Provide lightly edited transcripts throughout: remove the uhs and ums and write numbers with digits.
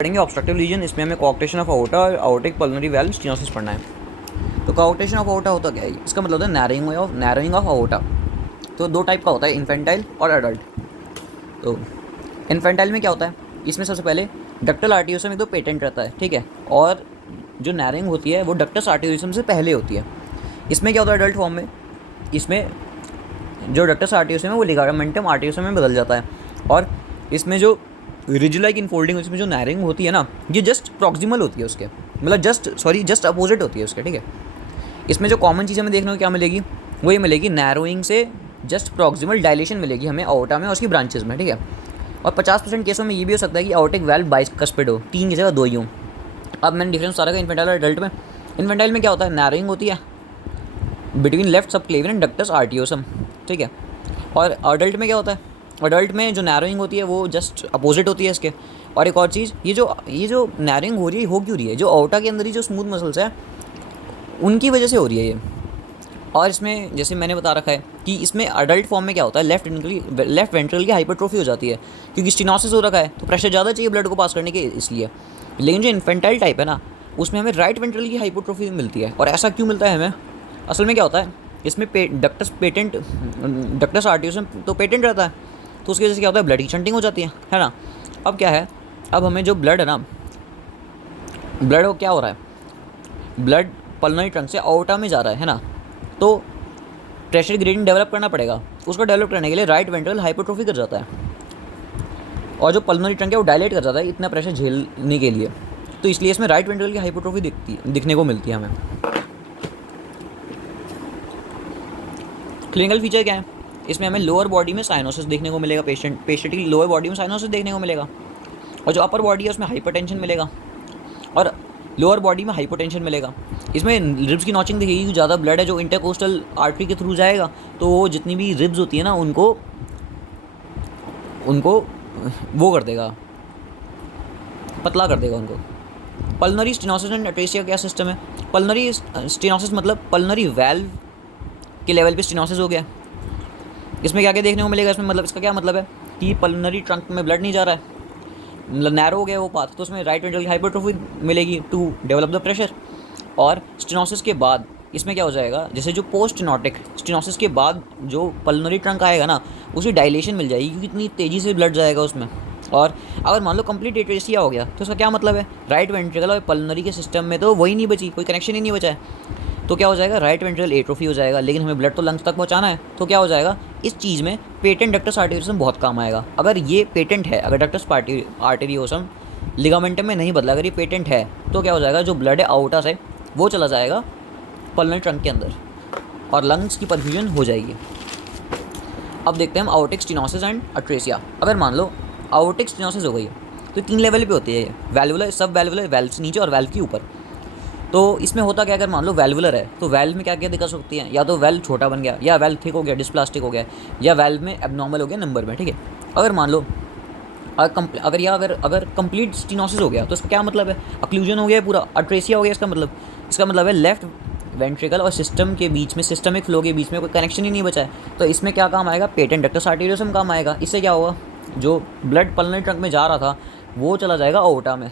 पढ़ेंगे obstructive legion. इसमें हमें कोआक्टेशन ऑफ आउटा और आउटिक पल्मोनरी वेल्व स्टेनोसिस पढ़ना है। तो कोआक्टेशन ऑफ आउटा होता क्या है? इसका मतलब होता है नैरोइंग ऑफ आउटा। तो दो टाइप का होता है, इन्फेंटाइल और एडल्ट। तो इन्फेंटाइल में क्या होता है? इसमें सबसे पहले डक्टल आर्टियोसम एक तो पेटेंट रहता है, ठीक है, और जो नैरोइंग होती है वो डक्टस आर्टियोसम से पहले होती है। इसमें क्या होता है? एडल्ट फॉर्म में इसमें जो डक्टस आर्टियोसम है वो लिगामेंटम आर्टियोसम में बदल जाता है, और इसमें जो रिज लाइक इनफोल्डिंग, इसमें जो नैरिंग होती है ना, ये जस्ट प्रॉक्सिमल होती है उसके, मतलब जस्ट अपोजिट होती है उसके, ठीक है। इसमें जो कॉमन चीज़ हमें देखने को क्या मिलेगी, वो ये मिलेगी नैरोइंग से जस्ट प्रॉक्सिमल डायलेशन मिलेगी हमें आउटा में और उसकी ब्रांचेस में, ठीक है। और 50% केसों में ये भी हो सकता है कि आउटिक वेल्व बाइस्कस्पिड हो, 3 की जगह 2 ही हो। अब मैंने डिफरेंस सारा का इन्फेंटाइल और एडल्ट में। इन्फेंटाइल में क्या होता है? नैरोइंग होती है बिटवीन लेफ्ट सब क्लेवियन एंड डक्टस आर्टियोसम, ठीक है। और अडल्ट में क्या होता है? अडल्ट में जो नैरोइंग होती है वो जस्ट अपोजिट होती है इसके। और एक और चीज़, ये जो नैरोइंग हो रही है, हो क्यों रही है? जो आउटा के अंदर ही जो स्मूथ मसल्स है उनकी वजह से हो रही है ये। और इसमें जैसे मैंने बता रखा है कि इसमें अडल्ट फॉर्म में क्या होता है, लेफ्ट वेंट्रल की हाइपरट्रोफी हो जाती है, क्योंकि स्टेनोसिस हो रखा है तो प्रेशर ज़्यादा चाहिए ब्लड को पास करने के, इसलिए। लेकिन जो इन्फेंटाइल टाइप है ना, उसमें हमें राइट वेंट्रल की हाइपरट्रोफी मिलती है। और ऐसा क्यों मिलता है हमें? असल में क्या होता है, इसमें डक्टस आर्टियोसम तो पेटेंट रहता है, तो उसकी वजह से क्या होता है, ब्लड की शंटिंग हो जाती है ना। अब क्या है, अब हमें जो ब्लड है ना, ब्लड वो क्या हो रहा है, ब्लड पल्मोनरी ट्रंक से आउटा में जा रहा है ना, तो प्रेशर ग्रेडियंट डेवलप करना पड़ेगा। उसको डेवलप करने के लिए राइट वेंट्रल हाइपरट्रोफी कर जाता है, और जो पल्मोनरी ट्रंक है वो डायलेट कर जाता है इतना प्रेशर झेलने के लिए। तो इसलिए इसमें राइट वेंट्रल की हाइपरट्रोफी दिखने को मिलती है हमें। क्लिनिकल फीचर क्या है? इसमें हमें लोअर बॉडी में साइनोसिस देखने को मिलेगा, पेशेंट की लोअर बॉडी में साइनोसिस देखने को मिलेगा, और जो अपर बॉडी है उसमें हाइपरटेंशन मिलेगा, और लोअर बॉडी में हाइपोटेंशन मिलेगा। इसमें रिब्स की नॉचिंग दिखेगी, ज़्यादा ब्लड है जो इंटरकोस्टल आर्टरी के थ्रू जाएगा, तो जितनी भी रिब्स होती है ना उनको वो कर देगा, पतला कर देगा उनको। पल्मोनरी स्टेनोसिस एंड अट्रेसिया क्या सिस्टम है? पल्मोनरी स्टेनोसिस मतलब पल्मोनरी वेल्व के लेवल पे स्टेनोसिस हो गया। इसमें क्या क्या देखने को मिलेगा? इसमें मतलब इसका क्या मतलब है कि पल्मोनरी ट्रंक में ब्लड नहीं जा रहा है, मतलब नैरो हो गया वो पाथ, तो उसमें राइट वेंट्रल की हाइपरट्रोफी मिलेगी टू डेवलप द प्रेशर। और स्टेनोसिस के बाद इसमें क्या हो जाएगा, जैसे जो पोस्ट स्टेनोटिक स्टेनोसिस के बाद जो पल्मोनरी ट्रंक आएगा ना, उसी डायलेशन मिल जाएगी, क्योंकि इतनी तेज़ी से ब्लड जाएगा उसमें। और अगर मान लो कंप्लीट एट्रेसिया हो गया तो इसका क्या मतलब है, राइट वेंट्रिकल और पल्मोनरी के सिस्टम में तो वही नहीं बची, कोई कनेक्शन ही नहीं बचा है। तो क्या हो जाएगा, राइट वेंट्रिकल एट्रोफी हो जाएगा। लेकिन हमें ब्लड तो लंग्स तक पहुंचाना है, तो क्या हो जाएगा, इस चीज़ में पेटेंट डक्टस आर्टेरियोसम बहुत काम आएगा। अगर ये पेटेंट है, अगर डक्टस आर्टेरियोसम लिगामेंटम में नहीं बदला, अगर ये पेटेंट है, तो क्या हो जाएगा, जो ब्लड है आउटा से वो चला जाएगा पल्मोनरी ट्रंक के अंदर, और लंग्स की परफ्यूजन हो जाएगी। अब देखते हैं हम आउटिक स्टेनोसिस एंड अट्रेसिया। अगर मान लो आउटिक स्टेनोसिस हो गई है, तो 3 लेवल पे होती है ये, वैल्वुलर, सब वैल्वुलर, वैल्व से नीचे और वैल्व के ऊपर। तो इसमें होता क्या, अगर मान लो वैल्वुलर है तो वैल्व में क्या क्या दिक्कत सकती है, या तो वैल्व छोटा बन गया, या वैल्व थिक हो गया, डिस्प्लास्टिक हो गया, या वैल्व में एबनॉर्मल हो गया नंबर में, ठीक है। अगर मान लो अगर कंप्लीट स्टेनोसिस हो गया तो इसका क्या मतलब है, अक्लूजन हो गया पूरा, अट्रेसिया हो गया, इसका मतलब है लेफ्ट वेंट्रिकल और सिस्टम के बीच में, सिस्टमिक फ्लो के बीच में कोई कनेक्शन ही नहीं बचा है। तो इसमें क्या काम आएगा, पेटेंट डक्टस आर्टेरियोसम काम आएगा। इससे क्या होगा, जो ब्लड पल्मोनरी ट्रंक में जा रहा था वो चला जाएगा आउटा में,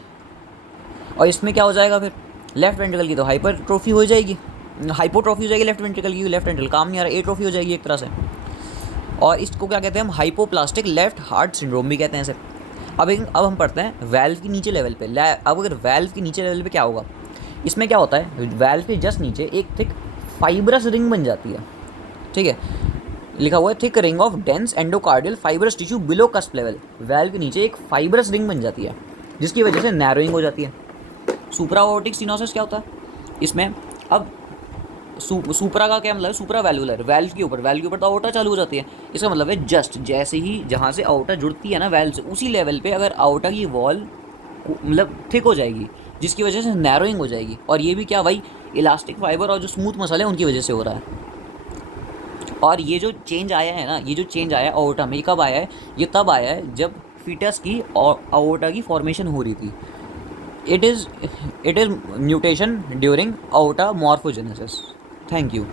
और इसमें क्या हो जाएगा, फिर लेफ्ट वेंट्रिकल की तो हाइपरट्रोफी हो जाएगी, हाइपोट्रोफी हो जाएगी लेफ्ट वेंट्रिकल की, लेफ्ट वेंट्रिकल काम नहीं आ रहा, एट्रोफी हो जाएगी एक तरह से। और इसको क्या कहते हैं हम, हाइपोप्लास्टिक लेफ्ट हार्ट सिंड्रोम भी कहते हैं इसे। अब हम पढ़ते हैं वैल्व की नीचे लेवल पे। अब अगर वैल्व की नीचे लेवल पे क्या होगा, इसमें क्या होता है, वैल्व के जस्ट नीचे एक थिक फाइब्रस रिंग बन जाती है, ठीक है, लिखा हुआ है thick ring of dense endocardial fibrous tissue below cusp level. Valve के नीचे एक फाइब्रस रिंग बन जाती है, जिसकी वजह से नैरोइंग हो जाती है। सुप्रा आर्टिक स्टेनोसिस क्या होता है, इसमें अब सुप्रा का क्या मतलब है, सुप्रा वैल्वुलर, वैल्व के ऊपर तो आउटा चालू हो जाती है। इसका मतलब है जस्ट जैसे ही जहाँ से आउटा जुड़ती है ना वैल्व से, उसी लेवल पे अगर आउटा की वॉल मतलब थिक हो जाएगी, जिसकी वजह से नैरोइंग हो जाएगी। और ये भी क्या भाई, इलास्टिक फाइबर और जो स्मूथ मसल है उनकी वजह से हो रहा है। और ये जो चेंज आया है ना, ये जो चेंज आया है आउटा में, ये कब आया है, ये तब आया है जब फीटस की आउटा की फॉर्मेशन हो रही थी। It is mutation during aorta morphogenesis. Thank you.